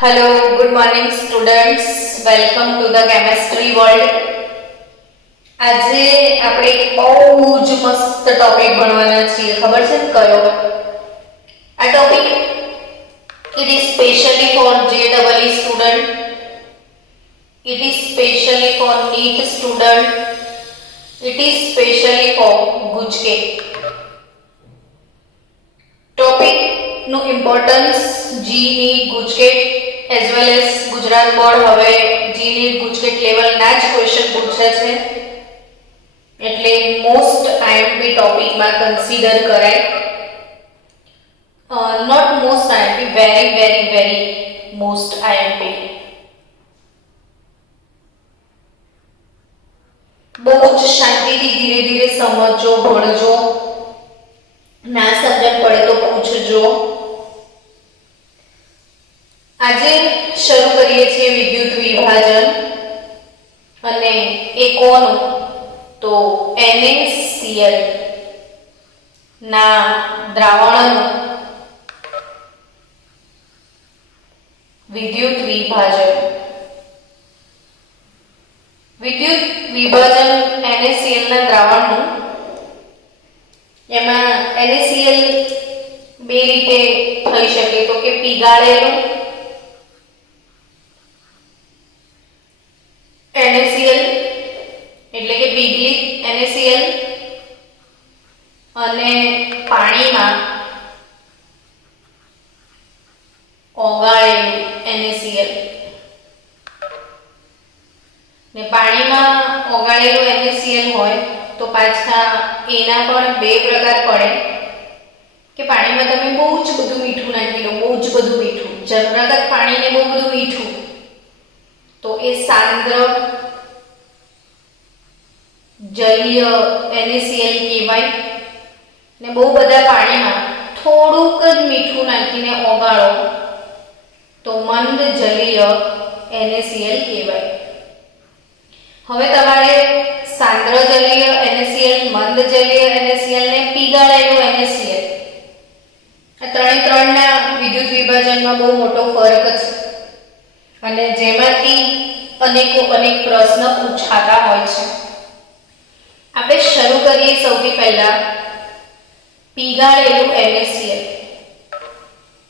Hello, good morning students. Welcome to the chemistry world. આજે આપણે એક બહુ જ મસ્ત ટોપિક ભણવાના છીએ. ખબર છે ને કયો? આ topic it is specially for JEE student. It is specially for NEET student. It is specially for ગુજકે. ટોપિક નું importance JEE NEET GUJCET as well as Gujarat board હવે જી નીટ ગુજકેટ લેવલના જ ક્વેશ્ચન પૂછે છે એટલે મોસ્ટ આઈએમપી ટોપિકમાં કન્સિડર કરાય. Not most IMP, very very very most IMP. બહુ જ શાંતિથી ધીરે ધીરે સમજો, ભણજો. ના સમજણ પડે તો પૂછજો. આજે શરૂ કરીએ છીએ વિદ્યુત વિભાજન અને એ કોનું તો NaCl ના દ્રાવણનું વિદ્યુત વિભાજન. વિદ્યુત વિભાજન NaCl ના દ્રાવણનું એમાં NaCl બે રીતે થઈ શકે તો કે પીગાળેલું NaCl એટલે કે પીગલિત NaCl અને પાણીમાં ઓગાળેલું NaCl. ને પાણીમાં ઓગાળેલું NaCl હોય તો પાછા એના પણ બે પ્રકાર પડે કે પાણીમાં તમે બહુ જ બધું મીઠું નાખી લો, બહુ જ બધું મીઠું, જરૂરત પાણીને બહુ બધું મીઠું, તો એ સાંદ્ર જલીય NaCl કહેવાય. ને બહુ બધા પાણીમાં થોડુંક જ મીઠું નાખીને ઓગાળો તો મંદ જલીય NaCl કહેવાય. હવે તમારે સાંદ્ર જલીય NaCl, મંદ જલીય NaCl ને પીગાળેલું NaCl આ ત્રણના વિદ્યુત વિભાજનમાં બહુ મોટો ફરક છે અને જેમાંથી અનેક પ્રશ્ન પૂછાતા હોય છે. આપણે શરૂ કરીએ સૌથી પહેલા પીગાળેલું NaCl.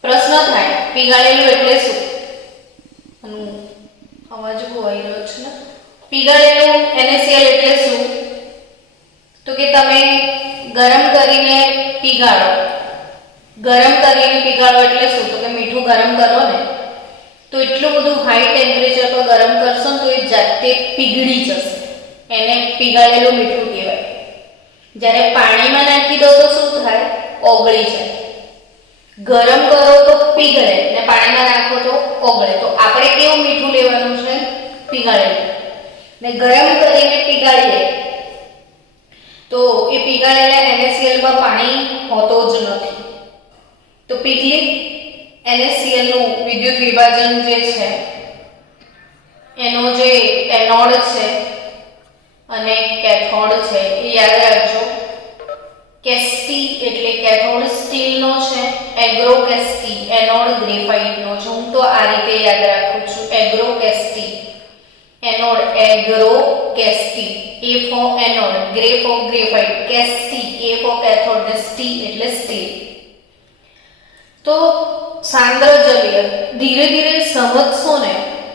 પ્રશ્ન થાય પીગાળેલું એટલે શું? અવાજ બહુ આવી રહ્યો છે ને. પીગાળેલું NaCl એટલે શું? તો કે તમે ગરમ કરીને પીગાળો. ગરમ કરીને પીગાળો એટલે શું? તો કે મીઠું ગરમ કરો ને તો એટલું બધું હાઈ ટેમ્પરેચર પર ગરમ કરશો ને તો એ જાતે પીગળી જશે. એને પીગાળેલું મીઠું કહેવાય. જ્યારે પાણીમાં નાખી દો તો શું થાય? ઓગળી જાય. ગરમ કરો તો પીગળે ને પાણીમાં નાખો તો ઓગળે. તો આપણે કેવું મીઠું લેવાનું છે? પીગાળેલું. ને ગરમ કરીને પીગાળીએ તો એ પીગાળેલા NaCl માં પાણી હોતો જ નથી. તો પીગલિત NaCl નું વિદ્યુત વિભાજન જે છે એનો જે એનોડ છે અને કેથોડ છે એ યાદ રાખજો. કેસ્ટી એટલે કેથોડ સ્ટીલનો છે, એગ્રોકેસ્ટી એનોડ ગ્રેફાઇટનો છે. હું તો આ રીતે યાદ રાખું છું, એગ્રોકેસ્ટી એનોડ, એગ્રોકેસ્ટી, એ ફોર એનોડ, ગ્રે ફોર ગ્રેફાઇટ, કેસ્ટી કે ફોર કેથોડ ને સ્ટી એટલે સ્ટીલ. તો સાંદ્ર જલીય ધીરે ધીરે સમજશો ને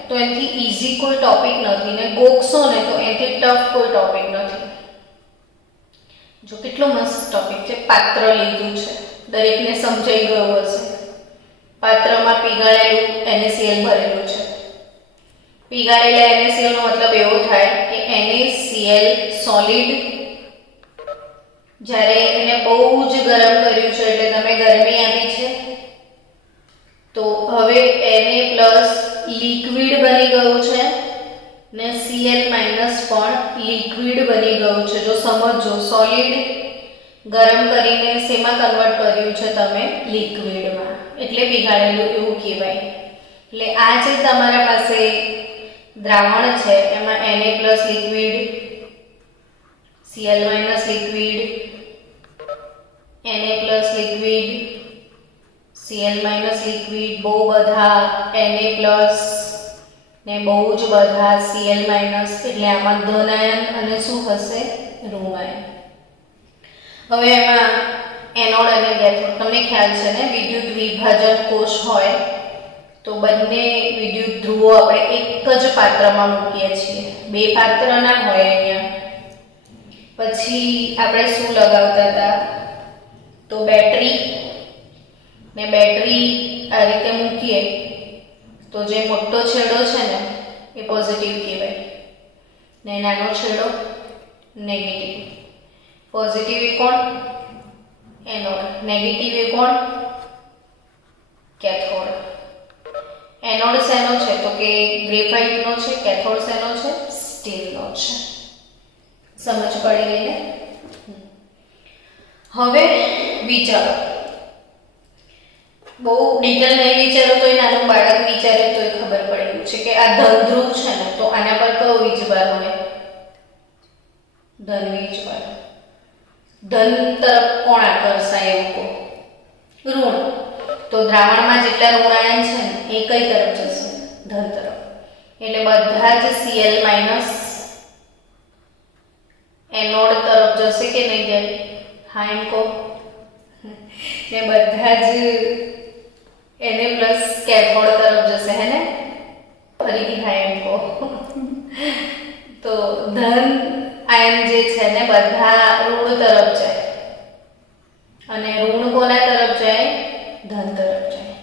તો એનાથી ઈઝી કોઈ ટોપિક નથી ને ગોખશો ને તો એનાથી ટફ કોઈ ટોપિક નથી. જો કેટલો મસ્ત ટોપિક છે. પાત્ર લીધું છે, દરેકને સમજાઈ ગયું હશે. પાત્રમાં પીગાળેલું NaCl ભરેલું છે. પીગાળેલા NaCl નો મતલબ એવો થાય કે NaCl સોલિડ જ્યારે એને બહુ જ ગરમ કર્યું છે એટલે તમે ગરમી આપી છે તો હવે Na+ લિક્વિડ બની ગયું છે ને Cl- પણ લિક્વિડ બની ગયું છે. જો સમજો, સોલિડ ગરમ કરીને શેમાં કન્વર્ટ કર્યું છે તમે? લિક્વિડમાં. એટલે પીગાળેલું એવું કહેવાય. એટલે આ જે તમારા પાસે દ્રાવણ છે એમાં Na+ liquid, Cl- liquid, Na+ liquid, Cl minus liquid, બહુ બધા Na પ્લસ ને બહુ જ બધા Cl માઇનસ, એટલે આમાં ધન આયન અને શું હશે? ઋણ આયન. હવે એમાં એનોડ અને કેથોડ, તમને ખ્યાલ છે ને, વિદ્યુત વિભાજન કોષ હોય તો બંને વિદ્યુત ધ્રુવો આપણે એક જ પાત્રમાં મૂકીએ છીએ, બે પાત્ર ના હોય અહીંયા. પછી આપણે શું લગાવતા હતા? તો બેટરી, ને બેટરી આ રીતે મૂકીએ તો જે મોટો છેડો છે ને એ પોઝિટિવ કહેવાય ને નાનો છેડો નેગેટિવ. પોઝિટિવ એ કોણ? એનોડ. નેગેટિવ એ કોણ? કેથોડ. એનોડ શેનો છે? તો કે ગ્રેફાઇટનો છે. કેથોડ શેનો છે? સ્ટીલનો છે. સમજ પડી ગઈ ને? હવે વિચારો, બહુ ડિટેલ નહીં વિચારો તો નાનું બાળક વિચારે તો ખબર પડે એવું છે કે આ ધન ધ્રુવ છે ને, તો આના પર કયો વીજભાર હોય? ધન વીજભાર. ધન તરફ કોણ આકર્ષાય એવું કહો? ઋણ. તો દ્રાવણમાં જેટલા ઋણ આયન છે ને એ કઈ તરફ જશે? ધન તરફ. એટલે બધા જ Cl માઇનસ એનોડ તરફ જશે કે નહીં જાય? હા એમ કહો. ને બધા જ Na પ્લસ કેથોડ તરફ જશે, હે ને? ફરીથી હા એમ કહો. તો ધન આયન જે છે ને બધા ઋણ તરફ જાય અને ઋણ કોના તરફ જાય? ધન તરફ જાય.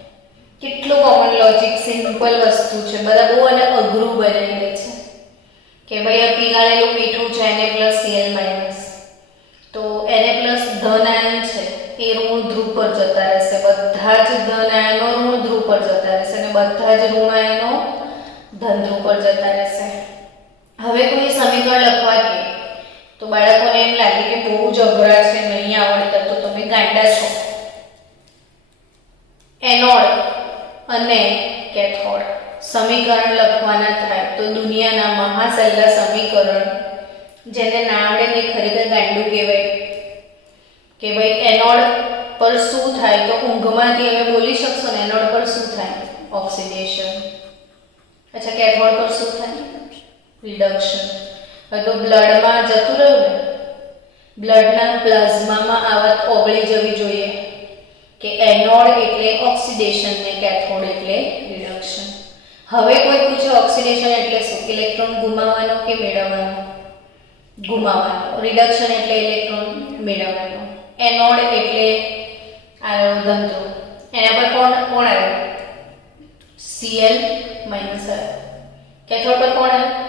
કેટલું કોમન લોજિક, સિમ્પલ વસ્તુ છે. બધા બહુ અને અઘરું બનાવી દે છે કે ભાઈ આ પીગાળેલું મીઠું છે Na પ્લસ Cl માઇનસ, તો Na પ્લસ ધન આયન છે એ ઋણ ધ્રુવ પર જતા રહેશે, બધા જ ધન આયનો ઋણ ધ્રુવ પર જતા રહેશે અને બધા જ ઋણ આયનો ધન ધ્રુવ પર જતા રહેશે. હવે કોઈ સમીકરણ લખવા કે તો બાળકોને એમ લાગે કે બહુ જ અઘરા છે, નહીં આવડતા, તો તમે ગાંડા છો. એનોડ અને કેથોડ સમીકરણ લખવાના થાય તો દુનિયાના મહાસલ્લા સમીકરણ, જેને ના આવડે ને ખરેખર ગાંડું કહેવાય. કે ભાઈ એનોડ પર શું થાય? તો ઊંઘમાંથી હવે બોલી શકશો ને, એનોડ પર શું થાય? ઓક્સિડેશન. અચ્છા, કેથોડ પર શું થાય? રિડક્શન. હવે તો બ્લડમાં જતું રહ્યું ને, બ્લડના પ્લાઝમામાં આ વાત ઓગળી જવી જોઈએ કે એનોડ એટલે ઓક્સિડેશન ને કેથોડ એટલે રિડક્શન. હવે કોઈ પૂછે ઓક્સિડેશન એટલે શું? ઇલેક્ટ્રોન ગુમાવવાનો કે મેળવવાનો? ગુમાવવાનો. રિડક્શન એટલે ઇલેક્ટ્રોન મેળવવાનો. એનોડ એટલે આવ્યો ધન ધ્રુવ, એના પર કોણ આવ્યું? Cl માઇનસ આવ્યો. કેથોડ પર કોણ આવ્યું?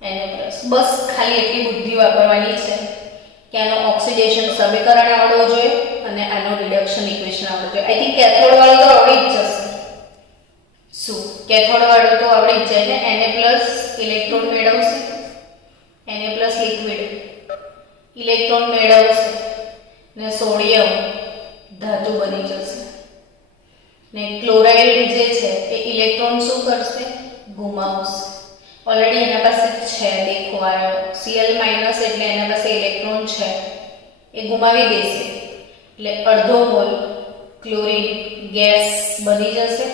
Na plus. બસ ખાલી એટલી બુદ્ધિ વાપરવાની છે કે આનો ઓક્સિડેશન સમીકરણ આવડવો જોઈએ અને આનો રિડક્શન ઇક્વેશન આવડવું જોઈએ. આઈ થિંક કેથોડ વાળો તો આવડી જ જશે. શું? કેથોડ વાળો તો આવડી જ જાય ને. Na પ્લસ ઇલેક્ટ્રોન મેળવશે, Na પ્લસ લિક્વિડ ઇલેક્ટ્રોન મેળવશે ને સોડિયમ ધાતુ બની જશે ને ક્લોરાઇડ જે છે એ ઇલેક્ટ્રોન શું કરશે? ગુમાવશે. ઓલરેડી એના પાસે છે, દેખો આવ્યો Cl માઇનસ, એટલે એના પાસે ઇલેક્ટ્રોન છે, એ ગુમાવી દેશે એટલે અડધો મોલ ક્લોરીન ગેસ બની જશે.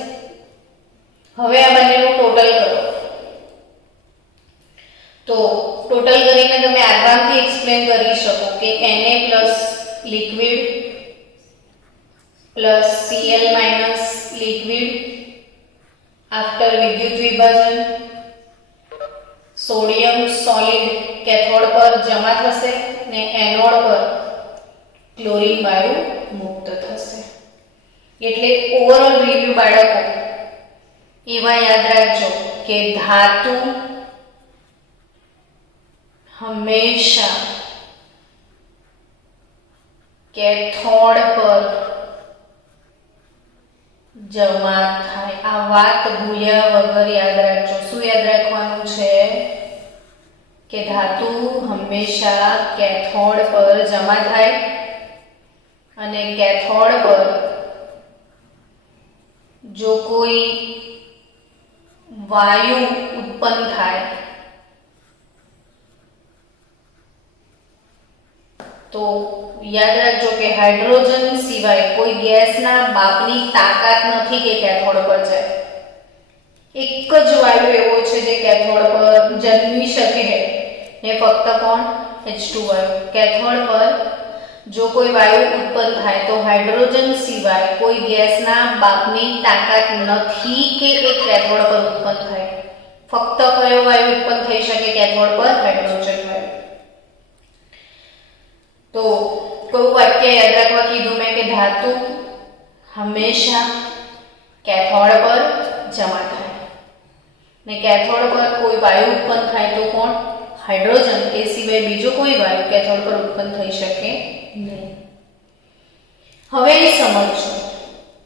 હવે આ બંનેનું ટોટલ કરો તો ટોટલ કરીને તમે આરામથી એક્સપ્લેન કરી શકો કે Na plus liquid plus Cl minus liquid after વિદ્યુત વિભાજન, સોડિયમ સોલિડ કેથોડ પર જમા થશે ને એનોડ પર ક્લોરીન વાયુ મુક્ત થશે. એટલે ઓવરઓલ રિવ્યુ બાળકો એવા યાદ રાખજો કે ધાતુ હંમેશા કેથોડ પર જમા થાય. આ વાત ભૂલ્યા વગર યાદ રાખજો. શું યાદ રાખવાનું છે? કે ધાતુ હંમેશા કેથોડ પર જમા થાય અને કેથોડ પર જો કોઈ વાયુ ઉત્પન્ન થાય તો યાદ રાખજો કે હાઇડ્રોજન સિવાય કોઈ ગેસના બાપની તાકાત નથી કે કેથોડ પર જાય. એક જ વાયુ એવો છે જે કેથોડ પર જન્મી શકે, એ ફક્ત કોણ? H2 વાયુ. કેથોડ પર જો કોઈ વાયુ ઉત્પન્ન થાય તો હાઇડ્રોજન સિવાય કોઈ ગેસના બાપની તાકાત નથી કે એ કેથોડ પર ઉત્પન્ન થાય. ફક્ત કયો વાયુ ઉત્પન્ન થઈ શકે કેથોડ પર? હાઇડ્રોજન વાયુ. તો કયું વાક્ય યાદ રાખવા કીધું મેં કે ધાતુ હંમેશા કેથોડ પર જમા થાય ને કેથોડ પર કોઈ વાયુ ઉત્પન્ન થાય તો કોણ? હાઇડ્રોજન. એ સિવાય બીજો કોઈ વાયુ કેથોડ પર ઉત્પન્ન થઈ શકે નહીં. હવે એ સમજજો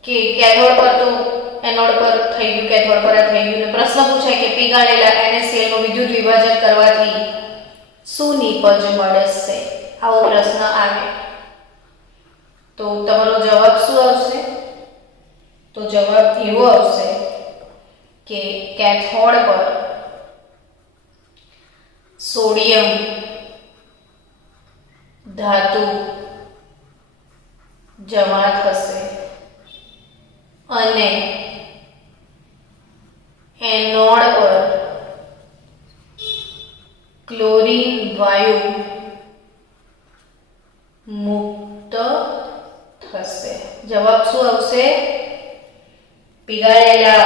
કે કેથોડ પર તો એનોડ પર થઈ ગયું, કેથોડ પર થઈ ગયું ને પ્રશ્ન પૂછાય કે પીગાળેલા NaCl નું વિદ્યુત વિભાજન કરવાથી શું નિપજ મળશે? આવો પ્રશ્ન આવે તો તમારો જવાબ શું આવશે? તો જવાબ એવો આવશે કે કેથોડ પર સોડિયમ ધાતુ જમા થશે અને એનોડ પર ક્લોરીન વાયુ મુક્ત થશે. જવાબ શું આવશે? પીગાળેલા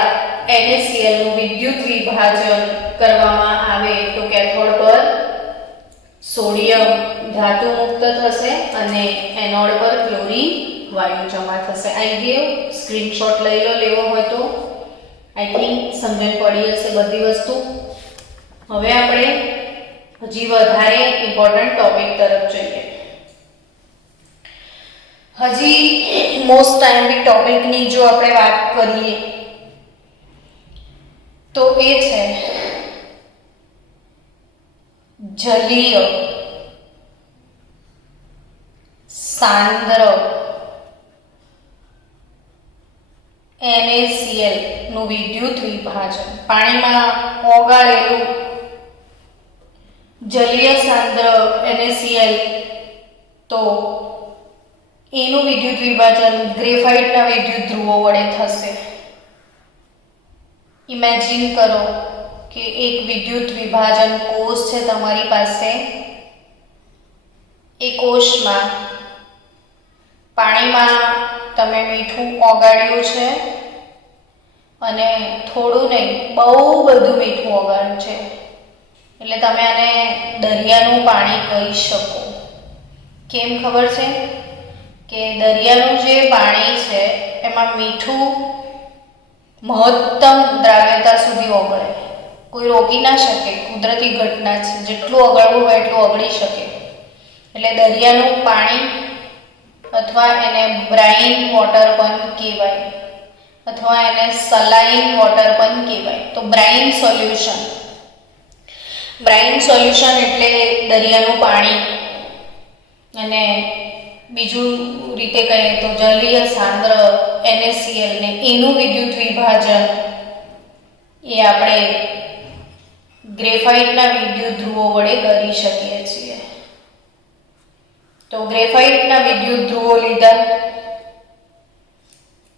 NaCl નું વિદ્યુત વિભાજન કરવામાં આવે તો કેથોડ પર સોડિયમ ધાતુ મુક્ત થશે અને એનોડ પર ક્લોરીન વાયુ જમા થશે. આઈ ગેવ સ્ક્રીનશોટ લઈ લો લેવો હોય તો. આઈ થિંક સમજણ પડી હશે બધી વસ્તુ. હવે આપણે હજી વધારે ઇમ્પોર્ટન્ટ ટોપિક તરફ જઈએ. હજી મોસ્ટ ટાઈમલી ટોપિકની જો આપણે વાત કરીએ તો એ છે જલીય સાંદ્ર NaCl નું વિદ્યુત વિભાજન. પાણીમાં ઓગાળેલું જલીય સાંદ્ર NaCl તો એનું વિદ્યુત વિભાજન ગ્રેફાઇટના વિદ્યુત ધ્રુવો વડે થશે. ઇમેજિન કરો કે એક વિદ્યુત વિભાજન કોષ છે તમારી પાસે. એ કોષમાં પાણીમાં તમે મીઠું ઓગાળ્યું છે અને થોડું નહીં બહુ બધું મીઠું ઓગાળ્યું છે, એટલે તમે આને દરિયાનું પાણી કહી શકો. કેમ ખબર છે? કે દરિયાનું જે પાણી છે એમાં મીઠું મહત્તમ દ્રાવ્યતા સુધી ઓગળે. કોઈ રોકી ના શકે, કુદરતી ઘટના છે. જેટલું ઓગળવું હોય એટલું ઓગળી શકે. એટલે દરિયાનું પાણી અથવા એને બ્રાઇન વોટર પણ કહેવાય અથવા એને સલાઇન વોટર પણ કહેવાય. તો બ્રાઇન સોલ્યુશન એટલે દરિયાનું પાણી. અને બીજું રીતે કહીએ તો જલીય સાંદ્ર NaCl ને એનું વિદ્યુત વિભાજન એ આપણે ગ્રેફાઇટના વિદ્યુત ધ્રુવો વડે કરી શકીએ છીએ. તો ગ્રેફાઇટના વિદ્યુત ધ્રુવો લીધા,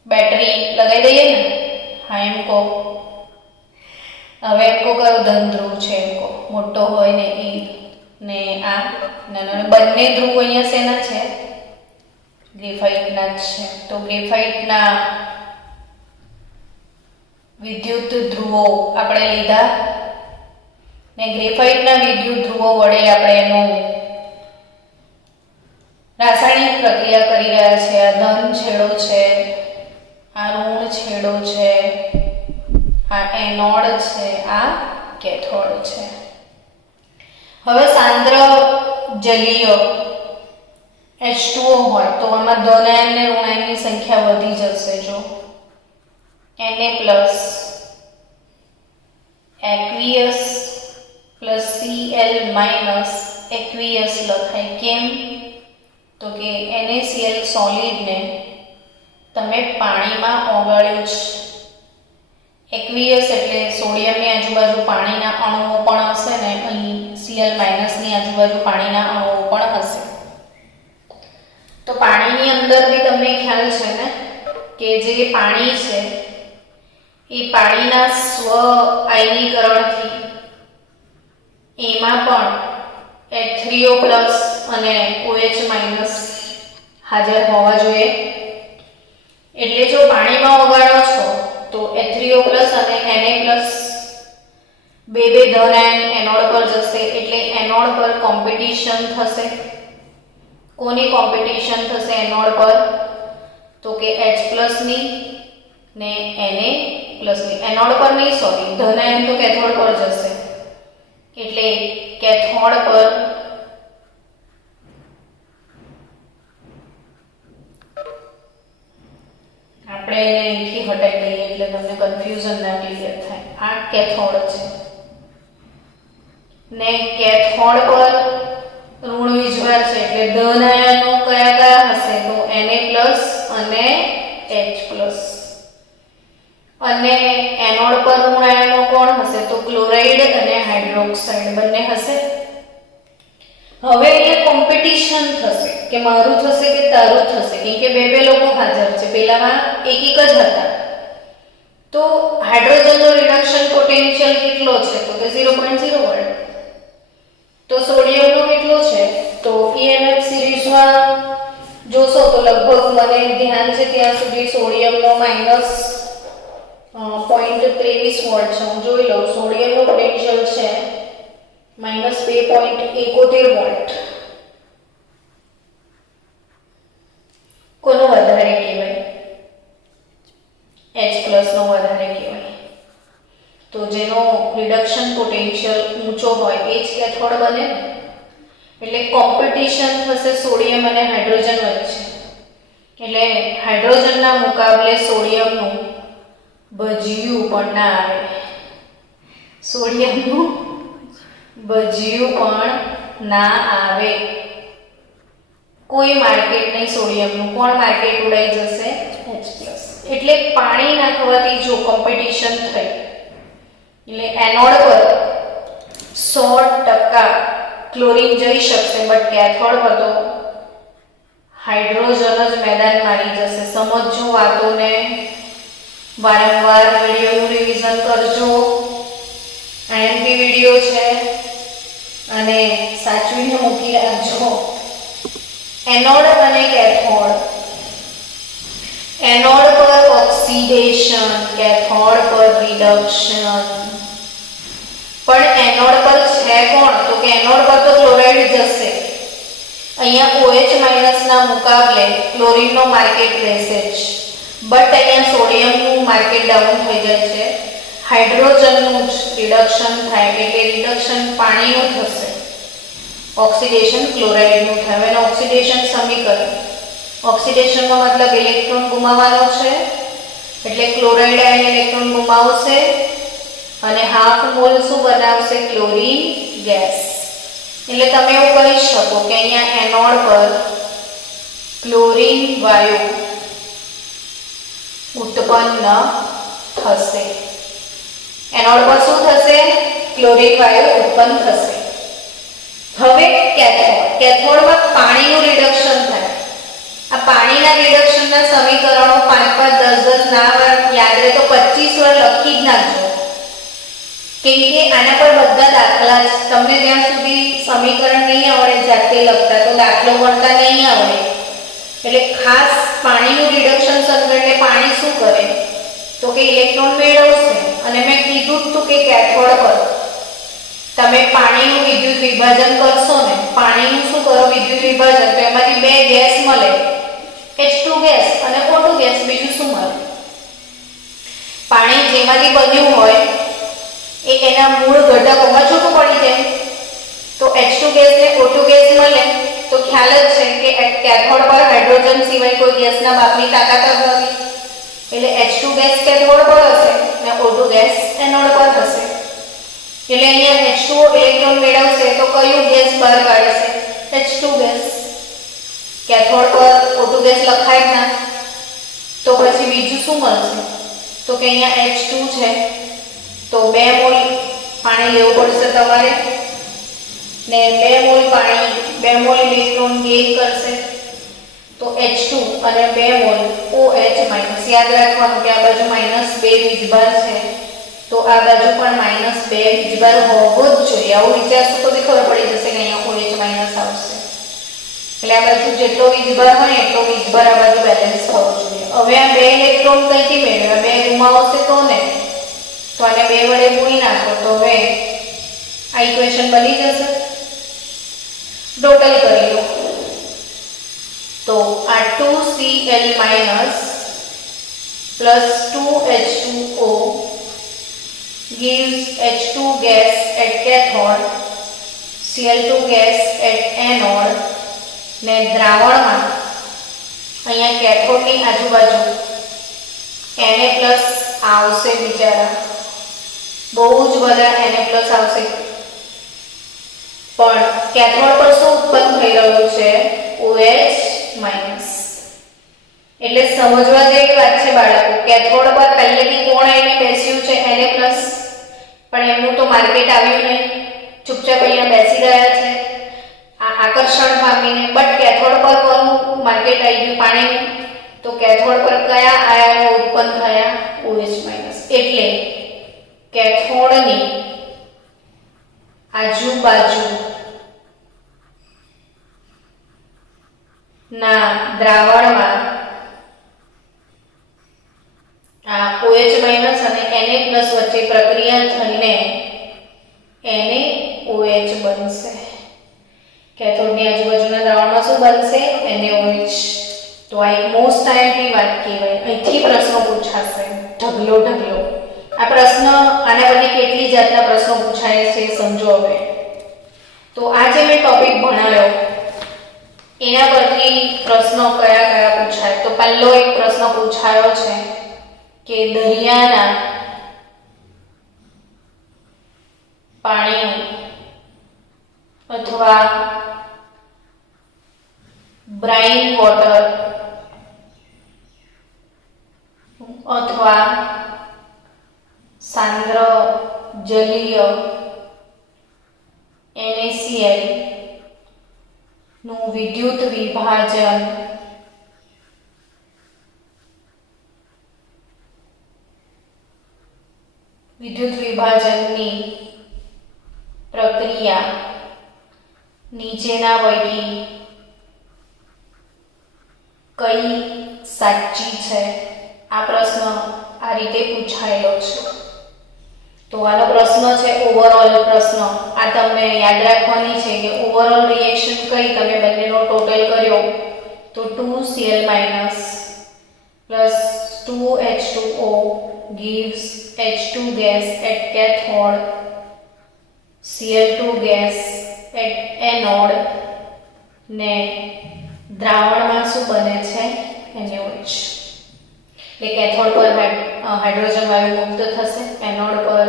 બેટરી લગાવી દઈએ ને. હા એમ કહો. હવે એમ કહો કયો ધન ધ્રુવ છે? એમ કહો મોટો હોય ને એ ને આ નાનો. બંને ધ્રુવ અહીંયા શેના છે? ગ્રેફાઇટના જ છે. તો ગ્રેફાઇટના વિદ્યુત ધ્રુવો આપણે લીધા ને ગ્રેફાઇટના વિદ્યુત ધ્રુવો વડે આપણે એનું રાસાયણિક પ્રક્રિયા કરી રહ્યા છે. આ ધન છેડો છે, આ ઋણ છેડો છે, આ એનોડ છે, આ કેથોડ છે. હવે સાંદ્ર જલીય H2O હોય તો એમાં ધન આયન ને ઋણ આયનની સંખ્યા વધી જશે. જો Na+ aqueous plus Cl minus aqueous લખાય. કેમ? તો કે NaCl સોલિડ ને તમે પાણીમાં ઓગાળ્યું છે. aqueous એટલે સોડિયમની આજુબાજુ પાણીના અણુઓ પણ હશે ને અહીં Cl- ની આજુબાજુ પાણીના અણુઓ પણ હશે. તો પાણીની અંદર બી તમને ખ્યાલ છે ને કે જે પાણી છે એ પાણીના સ્વ આયનીકરણથી એમાં પણ H3O+ અને OH- હાજર હોવા જોઈએ। એટલે જો પાણીમાં ઓગાળો છો તો H3O+ અને Na+ બે ધન આયન એનોડ પર જશે, એટલે એનોડ પર કોમ્પિટિશન થશે। કોની કોમ્પિટિશન થશે એનોડ પર? તો કે H+ ની ને Na+ ની। એનોડ પર નહીં, સોરી, ધન આયન તો કેથોડ પર જશે, એટલે કેથોડ પર આપણે એને અહીંથી હટાવી દઈએ એટલે તમને કન્ફ્યુઝન ના ક્લિયર થાય। આ કેથોડ છે ને કેથોડ પર ઋણ વીજભાર છે, એટલે ધન આયનો કયા કયા હશે? તો Na+ અને H+। અને એનોડ પર ઋણ આયનો કોણ હશે? તો ક્લોરાઇડ અને હાઇડ્રોક્સાઇડ બંને હશે। હવે અહીંયા કોમ્પિટિશન થશે કે મારું થશે કે તારું થશે, કેમ કે બે લોકો હાજર છે, પેલામાં એક જ હતા। તો હાઇડ્રોજનનો રિડક્શન પોટેન્શિયલ કેટલો છે? તો કે 0.01। તો સોડિયમનો કેટલો છે? તો EMF સિરીઝમાં જોશો તો લગભગ મને ધ્યાન છે ત્યાં સુધી સોડિયમનો -0.23 વોલ્ટ છે। હું જોઈ લઉં, સોડિયમનો પોટેન્શિયલ છે -2.71 વોલ્ટ। કોનો વધારે કહેવાય? H+ નો વધારે કહેવાય। તો જેનો રિડક્શન પોટેન્શિયલ ઊંચો હોય એ જ કેથોડ બને ને, એટલે કોમ્પિટિશન થશે સોડિયમ અને હાઇડ્રોજન વચ્ચે। એટલે હાઇડ્રોજનના મુકાબલે સોડિયમનું ભજીયું પણ ના આવે, સોડિયમનું ભજીયું પણ ના આવે। કોઈ માર્કેટ નહીં સોડિયમનું, કોણ માર્કેટ ઉડાઈ જશે? H+। એટલે પાણી નાખવાથી જો કોમ્પિટિશન થઈ એટલે એનોડ પર 100% ક્લોરીન જઈ શકશે, બટ કેથોડ પર તો હાઇડ્રોજન જ મેદાન મારી જશે। સમજો વાતોને, વારંવાર વિડીયોનું રિવિઝન કરજો। IMP વિડીયો છે અને સાચવીને મૂકી રાખજો। એનોડ અને કેથોડ, એનોડ પર ઓક્સિડેશન, કેથોડ પર રિડક્શન। પણ એનોડ પર છે કોણ? તો કે એનોડ પર તો ક્લોરાઇડ જશે, અહીંયા OH- ના મુકાબલે ક્લોરીનનો માર્કેટ રહેશે જ, બટ અહીંયા સોડિયમનું માર્કેટ ડાઉન થઈ જાય છે, હાઇડ્રોજનનું જ રિડક્શન થાય, એટલે રિડક્શન પાણીનું થશે, ઓક્સિડેશન ક્લોરાઇડનું થાય। અને ઓક્સિડેશન સમીકરણ, ઓક્સિડેશનનો મતલબ ઇલેક્ટ્રોન ગુમાવવાનો છે, એટલે ક્લોરાઇડ આયન ઇલેક્ટ્રોન ગુમાવશે અને હાફ મોલ શું બનાવશે? Chlorine gas. એટલે તમે એવું કહી શકો કે અહીંયા એનોડ પર ક્લોરીન વાયુ ઉત્પન્ન થશે। એનોડ પર શું થશે? ક્લોરીન વાયુ ઉત્પન્ન થશે। હવે કેથોડ, કેથોડમાં પાણીનું રિડક્શન થાય। આ પાણીના રિડક્શનના સમીકરણો 5-5, 10-10 ના વાર યાદ રહે તો 25 વાર લખી જ નાખજો, કેમ કે આના પર બધા દાખલા જ, તમને જ્યાં સુધી સમીકરણ નહીં આવડે જાતે લખતા તો દાખલો ગણતા નહીં આવડે। એટલે ખાસ પાણીનું રિડક્શન સમજણ, પાણી શું કરે? તો કે ઇલેક્ટ્રોન મેળવશે, અને મેં કીધું હતું કે કેથોડ પર તમે પાણીનું વિદ્યુત વિભાજન કરશો ને, પાણીનું શું કરો વિદ્યુત વિભાજન, તો એમાંથી બે ગેસ મળે, H2 ગેસ અને O2 ગેસ, બીજું શું મળે? પાણી જેમાંથી બન્યું હોય એ એના મૂળ ઘટકોમાં છૂટું પડી જાય, તો H2 ગેસ ને O2 ગેસ મળે, તો ખ્યાલ જ છે કે કેથોડ પર હાઇડ્રોજન સિવાય કોઈ ગેસના બાપની તાકાત જ નથી, એટલે H2 ગેસ કેથોડ પર હશે ને O2 ગેસ એનોડ પર હશે। એટલે અહીંયા H2O ઇલેક્ટ્રોન મેળવશે તો કયું ગેસ બહાર કાઢશે? H2 gas. કેથોડ પર O2 ગેસ લખાય ના, તો પછી બીજું શું મળશે? તો કે અહીંયા H2 છે, તો 2 મોલ પાણી લેવું પડશે તમારે, ને 2 મોલ પાણી 2 મોલ ઇલેક્ટ્રોન ગેઇન કરશે, તો H2 અને 2 મોલ OH માઈનસ. યાદ રાખવાનું કે આ બાજુ -2 વીજભાર છે તો આ બાજુ પણ -2 વીજભાર હોવો જ જોઈએ. આવું વિચારશો તો બી ખબર પડી જશે કે અહીંયા OH માઈનસ આવશે. એટલે આ બાજુ જેટલો વીજભાર હોય એટલો વીજભાર આ બાજુ બેલેન્સ થવો જોઈએ. હવે આ 2 ઇલેક્ટ્રોન કઈથી મેળવ્યા? 2 ગુમાવશે તો ને, તો આને 2 વડે ગુણી નાખો તો હવે આ ઇક્વેશન બની જશે. ટોટલ કરી લો તો આ 2Cl plus 2H2O gives H2 gas at cathode, Cl2 gas at anode. ને દ્રાવણમાં અહીંયા કેથોડની આજુબાજુ Na+ આવશે બિચારા, બહુ જ બધા Na+ આવશે. પણ કેથોડ પર શું ઉત્પન્ન થઈ રહ્યું છે? OH-. એટલે સમજવા જેવી વાત છે બાળકો. કેથોડ પર પહેલેથી કોણ આવીને બેસ્યું છે? Na+. પણ એમનું તો માર્કેટ આવ્યું નહીં, ચૂપચાપ અહીંયા બેસી રહ્યા છે આકર્ષણ પામીને. બટ કેથોડ પર કોનું માર્કેટ આવી ગયું? પાણીનું. તો કેથોડ પર કયા આયનો ઉત્પન્ન થયા? OH-. એટલે કેથોડની આજુબાજુ ના દ્રાવણમાં આ OH- અને Na+ વચ્ચે પ્રક્રિયા થઈને NaOH બનશે. કેથોડની આજુબાજુના દ્રાવણમાં શું બનશે? NaOH. તો આ એક મોસ્ટ આઈએમપી વાત કહેવાય. અહીંથી પ્રશ્નો પૂછાશે ઢગલો. આ પ્રશ્ન આના પછી કેટલી જાતના પ્રશ્નો પૂછાય છે સમજો હવે. તો આ જે મેં ટોપિક ભણાવ્યો એના પરથી પ્રશ્નો કયા પૂછાય? તો પહેલો એક પ્રશ્ન પૂછાયો છે કે દરિયાના પાણી અથવા બ્રાઇન વોટર અથવા સાંદ્ર જલીય NaCl નું વિદ્યુત વિભાજનની પ્રક્રિયા નીચેના પૈકી કઈ સાચી છે? આ પ્રશ્ન આ રીતે પૂછાયેલો છે. તો આનો પ્રશ્ન છે ઓવરઓલ પ્રશ્ન. આ તમને યાદ રાખવાની છે કે ઓવરઓલ રિએક્શન કઈ તમે બંનેનો ટોટલ કર્યો તો 2Cl- plus 2H2O gives H2 gas at cathode, Cl2 gas at anode. ને દ્રાવણમાં શું બને છે? NaOH. એટલે કેથોડ પર હાઇડ્રોજન વાયુ મુક્ત થશે, એનોડ પર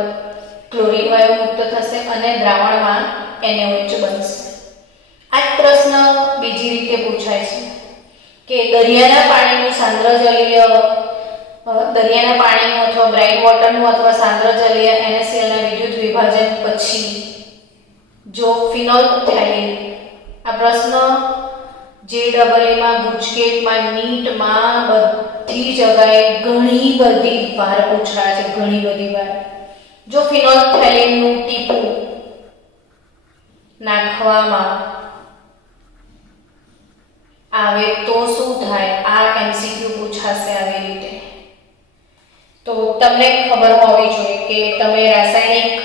ક્લોરીન વાયુ મુક્ત થશે અને દ્રાવણમાં NaOH બનશે. આ જ પ્રશ્ન બીજી રીતે પૂછાય છે કે દરિયાના પાણીનું સાંદ્ર જલીય દરિયાના પાણીનું અથવા બ્રાઇન વોટરનું અથવા સાંદ્ર જલીય NaCl ના વિદ્યુત વિભાજન પછી જો ફિનોલ્ફથેલિન. આ પ્રશ્ન JEE માં, ગુજકેટમાં, નીટમાં બધી જગ્યાએ ઘણી બધી વાર પૂછાયા છે, ઘણી બધી વાર. જો ફિનોલ્ફથેલિનનું ટીપું નાખવામાં આવે તો શું થાય? આ MCQ પૂછાશે આવી રીતે. તો તમને ખબર હોવી જોઈએ કે તમે રાસાયણિક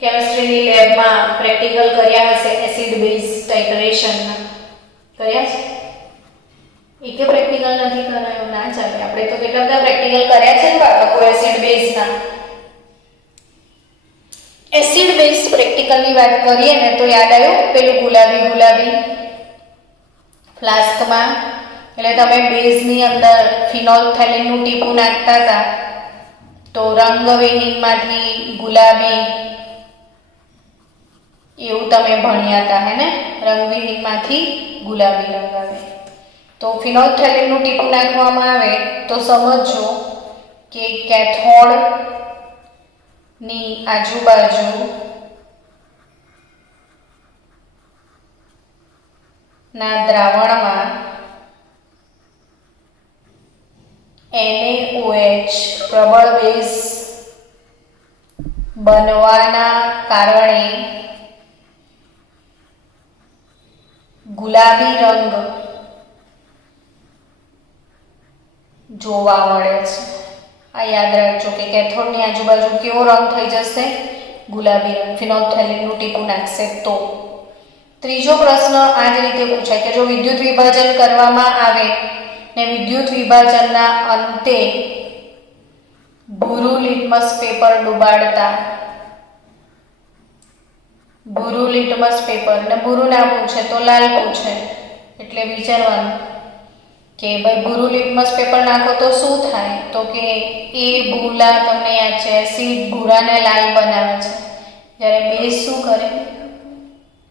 કેમિસ્ટ્રીની લેબમાં પ્રેક્ટિકલ કર્યા હશે. એસિડ બેઝ ટાઇટ્રેશન કર્યા છે? એક પ્રેક્ટિકલ નથી કરાયો? ના ચાલે. આપણે તો કેટલા બધા પ્રેક્ટિકલ કર્યા છે ને બાળકો એસિડ બેઝના. એસિડ બેઝ પ્રેક્ટિકલની વાત કરીએ ને તો યાદ આવ્યું પેલું ગુલાબી ફ્લાસ્કમાં. એટલે તમે બેઝની અંદર ફિનોલ્ફથેલિનનું ટીપું નાખતા હતા તો રંગવિહીનમાંથી ગુલાબી એવું તમે ભણ્યા હતા હે ને? રંગવિહીનમાંથી ગુલાબી રંગ આવે. તો ફિનોલ્ફથેલિનનું ટીપું નાખવામાં આવે તો સમજો કે કેથોડ ની આજુબાજુ ના દ્રાવણમાં NaOH પ્રબળ બેઝ બનવાના કારણે ગુલાબી રંગ જોવા મળે છે. આ યાદ રાખજો કે કેથોડની આજુબાજુ કેવો રંગ થઈ જશે? ગુલાબી રંગ. ફિનોલ્ફથેલિનનું ટીપું નાખશે તો. ત્રીજો પ્રશ્ન આ જ રીતે પૂછાય કે જો વિદ્યુત વિભાજન કરવામાં આવે ને વિદ્યુત વિભાજનના અંતે ભૂરું લિટમસ પેપર ડુબાડતા, ભૂરું લિટમસ પેપર ને ભૂરું ના પૂછે તો લાલ પૂછે, એટલે વિચારવાનું કે ભાઈ ભૂરું લિટમસ પેપર નાખો તો શું થાય? તો કે એ ભૂલા તમને યાદ છે એસિડ ભૂરાને લાલ બનાવે છે, જ્યારે બેઝ શું કરે?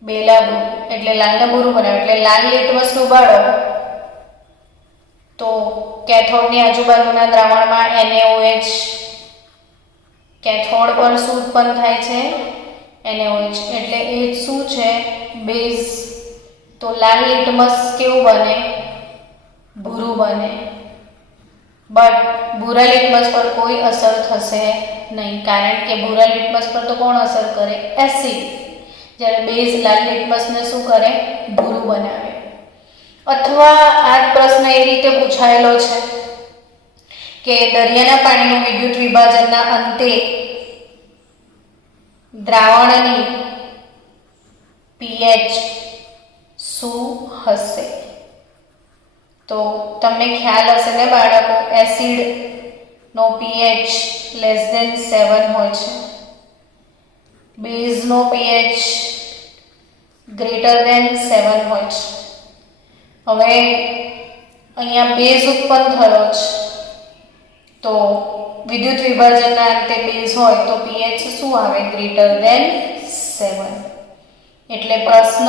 બેલા ભૂરું, એટલે લાલને ભૂરું બનાવે. એટલે લાલ લિટમસ ડુબાડો તો કેથોડની આજુબાજુના દ્રાવણમાં NaOH, કેથોડ પર શું ઉત્પન્ન થાય છે? NaOH. એટલે એ શું છે? બેઝ. તો લાલ લિટમસ કેવું બને? ભૂરું બને. બટ ભૂરા લિટમસ પર કોઈ અસર થશે નહીં, કારણ કે ભૂરા લિટમસ પર તો કોણ અસર કરે? એસિડ. જ્યારે બેઝ લાલ લિટમસને શું કરે? ભૂરું બનાવે. અથવા આ પ્રશ્ન એ રીતે પૂછાયેલો છે કે દરિયાના પાણીનું વિદ્યુત વિભાજનના અંતે દ્રાવણની pH શું હશે? તો તમને ખ્યાલ હશે ને બાળકો, એસિડ નો pH <7 હોય છે, બેઝ નો pH <7 હોય છે. હવે અહીંયા બેઝ ઉત્પન્ન થયો છે તો વિદ્યુત વિભાજનના અંતે બેઝ હોય તો pH શું આવે? <7. એટલે પ્રશ્ન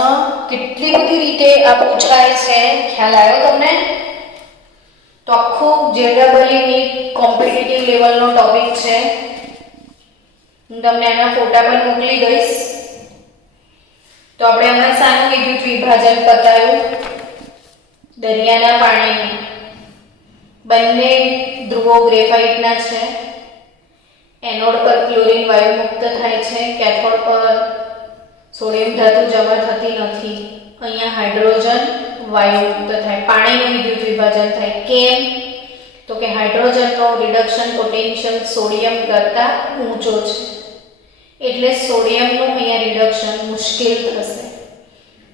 કેટલી બધી રીતે આ પૂછાય છે, ખ્યાલ આવ્યો તમને? તો આખું JEE કોમ્પિટિટિવ લેવલનો ટોપિક છે. હું તમને આના ફોટા પણ મોકલી દઈશ. તો આપણે હમણાં શાનું વિદ્યુત વિભાજન બતાવ્યું? દરિયાના પાણીનું. બંને ધ્રુવો ગ્રેફાઇટના છે. એનોડ પર ક્લોરીન વાયુ મુક્ત થાય છે, કેથોડ પર સોડિયમ ધાતુ જમા થતી નથી. અહીંયા હાઇડ્રોજન વાયુ મુક્ત થાય. પાણીનું વિદ્યુત વિભાજન થાય. કેમ? તો કે હાઇડ્રોજનનો રિડક્શન પોટેન્શિયલ સોડિયમ કરતાં ઊંચો છે, એટલે સોડિયમનું અહીંયા રિડક્શન મુશ્કેલ થશે.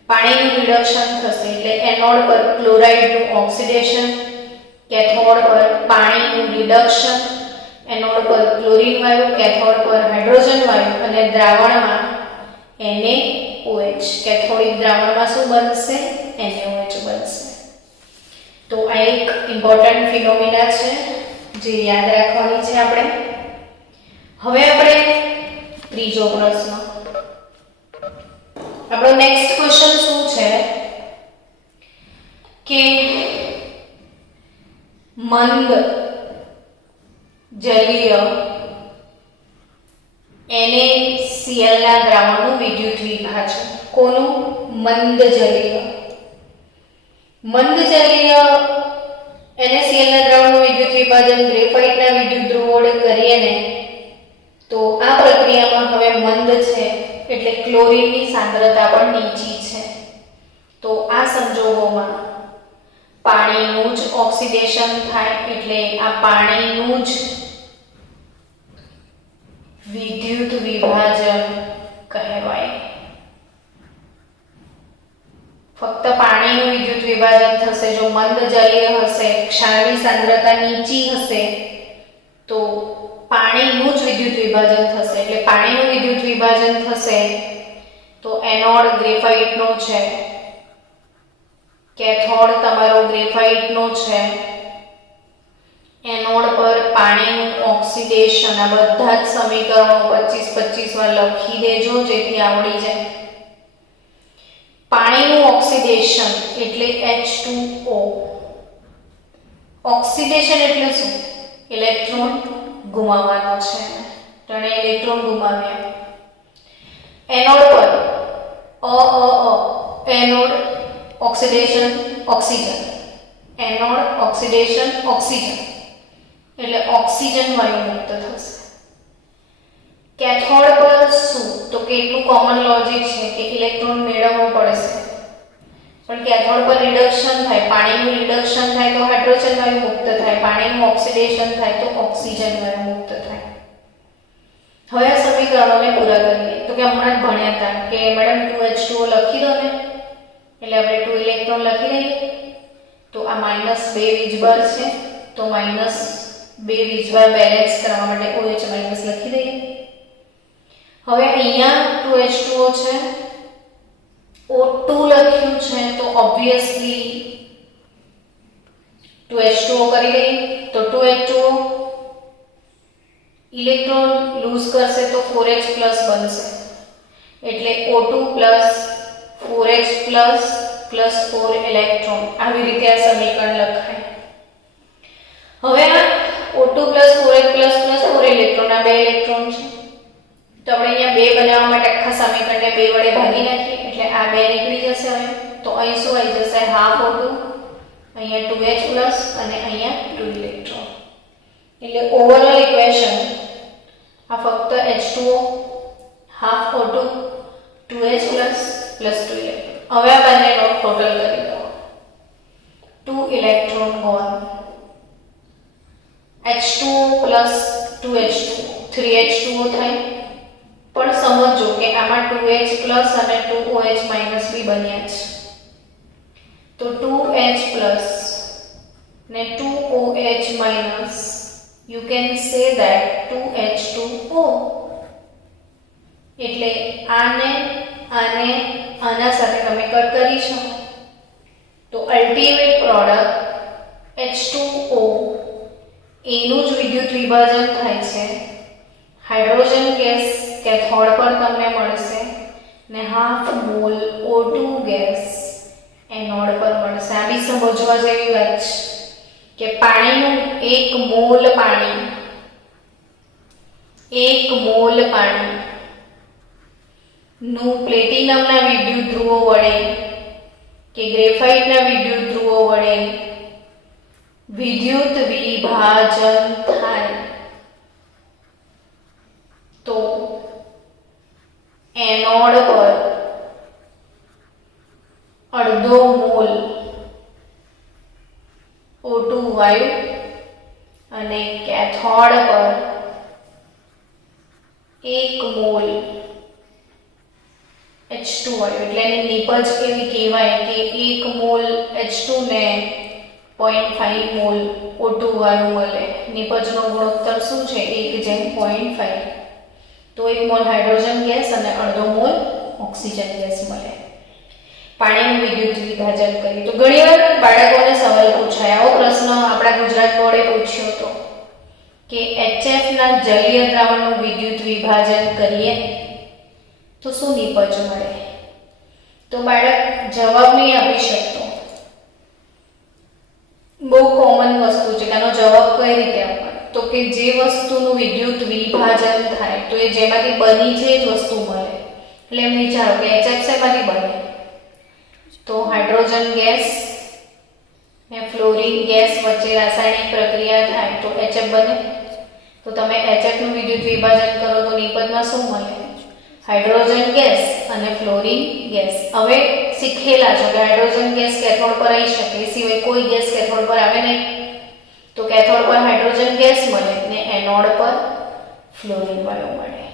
પાણીનું રિડક્શન થશે એટલે એનોડ પર ક્લોરાઇડનું ઓક્સિડેશન, કેથોડ પર પાણીનું રિડક્શન, એનોડ પર ક્લોરીન વાયુ, કેથોડ પર હાઇડ્રોજન વાયુ અને દ્રાવણમાં NaOH. કેથોડિક દ્રાવણમાં શું બનશે? NaOH બનશે. તો આ એક ઇમ્પોર્ટન્ટ ફિનોમિના છે જે યાદ રાખવાની છે આપણે. હવે આપણે ત્રીજો પ્રશ્ન. આપણો નેક્સ્ટ ક્વેશ્ચન શું છે કે મંદ જલીય NaCl ના દ્રાવણનું વિદ્યુત વિભાજન. કોનું? મંદ જલીય. મંદ જલીય NaCl ના દ્રાવણનું વિદ્યુત વિભાજન ગ્રેફાઇટના વિદ્યુત ધ્રુવો વડે કરીએ ને તો આ પ્રક્રિયામાં હવે મંદ છે એટલે ક્લોરીનની સાંદ્રતા પણ નીચી છે. તો આ સંજોગોમાં પાણીનું જ ઓક્સિડેશન થાય, એટલે આ પાણીનું જ વિદ્યુત વિભાજન કહેવાય. ફક્ત પાણીનું વિદ્યુત વિભાજન થશે. જો મંદ જલીય હશે, ક્ષારની સાંદ્રતા નીચી હશે તો પાણીનું જ વિદ્યુત વિભાજન થશે. એટલે પાણીનું વિદ્યુત વિભાજન થશે તો એનોડ ગ્રેફાઇટનો છે, કેથોડ તમારો ગ્રેફાઇટનો છે, એનોડ પર પાણીનું ઓક્સિડેશન. આ બધા જ સમીકરણો 25 વાર લખી દેજો જેથી આવડી જાય. પાણીનું ઓક્સિડેશન એટલે H2O. ઓક્સિડેશન એટલે શું? ઇલેક્ટ્રોન ગુમાવવાનો છે. ત્રણે ઇલેક્ટ્રોન ગુમાવ્યા. એનોડ પર anode oxidation oxygen, anode oxidation oxygen એટલે ઓક્સિજન વાયુ મુક્ત થશે. કેથોડ પર શું? તો કેટલું કોમન લોજિક છે કે ઇલેક્ટ્રોન મેળવવો પડશે, પણ કેથોડ પર રિડક્શન થાય, પાણીનું રિડક્શન થાય તો હાઇડ્રોજન વાયુ મુક્ત થાય, પાણીનું ઓક્સિડેશન થાય તો ઓક્સિજન વાયુ મુક્ત થાય. હવે આ સમીકરણોને પૂરા કરીએ. તો કે હમણાં જ ભણ્યા હતા કે મેડમ 2H2O લખી દો ને, એટલે આપણે 2 ઇલેક્ટ્રોન લખી દઈએ. તો આ -2 વીજભાર છે, તો -2 વીજભાર બેલેન્સ કરવા માટે OH- લખી દઈએ. હવે અહીંયા 2H2O છે, O2 લખ્યું છે, તો ઓબ્વિયસલી 2H2O કરી દઈએ. તો 2H2O ઇલેક્ટ્રોન લૂઝ કરશે તો 4H+ બનશે, એટલે O2 + 4H+ + 4 ઇલેક્ટ્રોન. આવી રીતે આ સમીકરણ લખાય. હવે આ O2 + 4H+ + 4 ઇલેક્ટ્રોન, આ 2 ઇલેક્ટ્રોન છે, તો આપણે અહીંયા 2 બનાવવા માટે આખા સમીકરણને 2 વડે ભાગી નાખીએ, એટલે આ 2 નીકળી જશે. હવે તો અહીં શું આવી જશે? હાફ O2, અહીંયા 2H+ અને અહીંયા 2 ઇલેક્ટ્રોન. એટલે ઓવરઓલ ઇક્વેશન આ ફક્ત H2O, half O2, 2H+ + 2 electron. હવે આ બંનેનો ટોટલ કરી દો. 2 electron gone, H2O + 2H2O 3H2O થાય. પણ સમજો કે આમાં 2H+ અને 2OH- બી બન્યા છે, તો 2H+ ને 2OH- you can say that 2H2O. એટલે આને આના સાથે તમે કટ કરી શકો, તો અલ્ટિમેટ પ્રોડક્ટ H2O એનું જ વિદ્યુત વિભાજન થાય છે. હાઇડ્રોજન ગેસ કેથોડ પર તમને મળશે ને half mall O2 gas anode પર મળશે. આ બી સમજવા જેવી વાત છે કે પાણીનું 1 મોલ પાણી નું પ્લેટિનમના વિદ્યુત ધ્રુવો વડે કે ગ્રેફાઇટના વિદ્યુત ધ્રુવો વડે વિદ્યુત વિભાજન થાય તો એનોડ પર અડધો મોલ O2 વાયુ અને કેથોડ પર 1 મોલ H2 વાયુ. એટલે એની નિપજ એવી કહેવાય કે 1 મોલ H2 ને 0.5 મોલ O2 વાયુ મળે. નિપજનો ગુણોત્તર શું છે? 1:0.5. તો 1 મોલ હાઇડ્રોજન ગેસ અને અડધો મોલ ઓક્સિજન ગેસ મળે. પાણીનું વિદ્યુત વિભાજન કરી. તો ઘણીવાર બાળકોને સવાલ પૂછાય, આવો પ્રશ્ન આપણા ગુજરાત બોર્ડે પૂછ્યો હતો કે HF ના જલીય દ્રાવણનું વિદ્યુત વિભાજન કરીએ તો શું નિપજ મળે? તો બાળક જવાબ નહીં આપી શકતો. બહુ કોમન વસ્તુ છે કે આનો જવાબ કઈ રીતે આપવાનો? તો કે જે વસ્તુનું વિદ્યુત વિભાજન થાય તો એ જેમાંથી બની છે જ વસ્તુ મળે. એટલે એમ વિચારો કે HF શેમાંથી બને? તો હાઇડ્રોજન ગેસ ને ફ્લોરિન ગેસ વચ્ચે રાસાયણિક પ્રક્રિયા થાય તો HF બને. તો તમે HF નું વિદ્યુત વિભાજન કરો તો નિપજમાં શું મળે? હાઇડ્રોજન ગેસ અને ફ્લોરિન ગેસ. હવે શીખેલા છો કે હાઇડ્રોજન ગેસ કેથોડ પર આવી શકે, એ સિવાય કોઈ ગેસ કેથોડ પર આવે નહીં. તો કેથોડ પર હાઇડ્રોજન ગેસ મળે ને એનોડ પર ફ્લોરિન વાયુ મળે.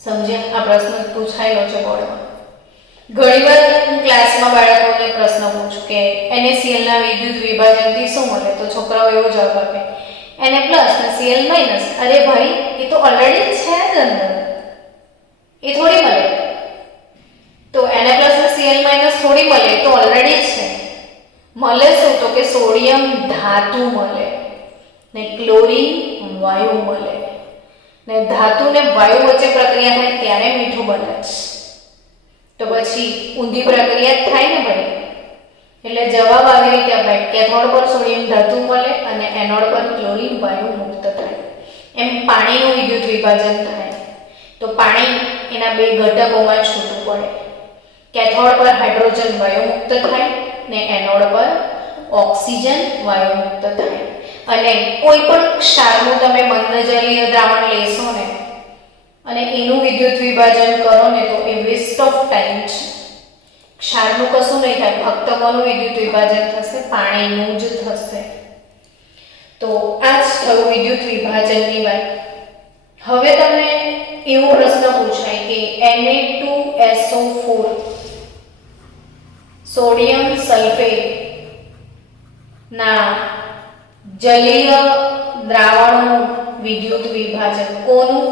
સમજ્યા? આ પ્રશ્ન પૂછાયેલો છે બોર્ડમાં. ઘણીવાર હું ક્લાસમાં બાળકોને પ્રશ્ન પૂછું કે NaCl ના વિદ્યુત વિભાજનથી શું મળે? તો છોકરાઓ એવો જવાબ આપે Na+ ને Cl-. અરે ભાઈ, એ તો ઓલરેડી છે જ અંદર, એ થોડી મળે. તો Na+ ને Cl- થોડી મળે, તો ઓલરેડી છે. મળે શું? તો કે સોડિયમ ધાતુ મળે ને ક્લોરીન વાયુ મળે. ને ધાતુ ને વાયુ વચ્ચે પ્રક્રિયા થાય ત્યારે મીઠું બને છે. તો પછી ઊંધી પ્રક્રિયા થાય ને ભાઈ. એટલે જવાબ આવી રીતે અપાય, કેથોડ પર સોડિયમ ધાતુ મળે અને એનોડ પર ક્લોરીન વાયુ મુક્ત થાય. એમ પાણીનું વિદ્યુત વિભાજન થાય તો પાણી એના બે ઘટકોમાં છૂટું પડે. કેથોડ પર હાઇડ્રોજન વાયુ મુક્ત થાય ને એનોડ પર ઓક્સિજન વાયુ મુક્ત થાય. અને કોઈ પણ ક્ષારનું તમે બંધ જલીય દ્રાવણ લેશો ને અને એનું વિદ્યુત વિભાજન કરો ને તો એ વેસ્ટ ઓફ ટાઈમ છે. ક્ષારનું કશું નહીં થાય, ફક્ત કોનું વિદ્યુત વિભાજન થશે? પાણીનું જ થશે. તો આ જ થયું વિદ્યુત વિભાજનની વાત. હવે તમને એવો પ્રશ્ન પૂછાય કે Na2SO4 સોડિયમ સલ્ફેટ ના જલીય દ્રાવણનું વિદ્યુત વિભાજન કોનું?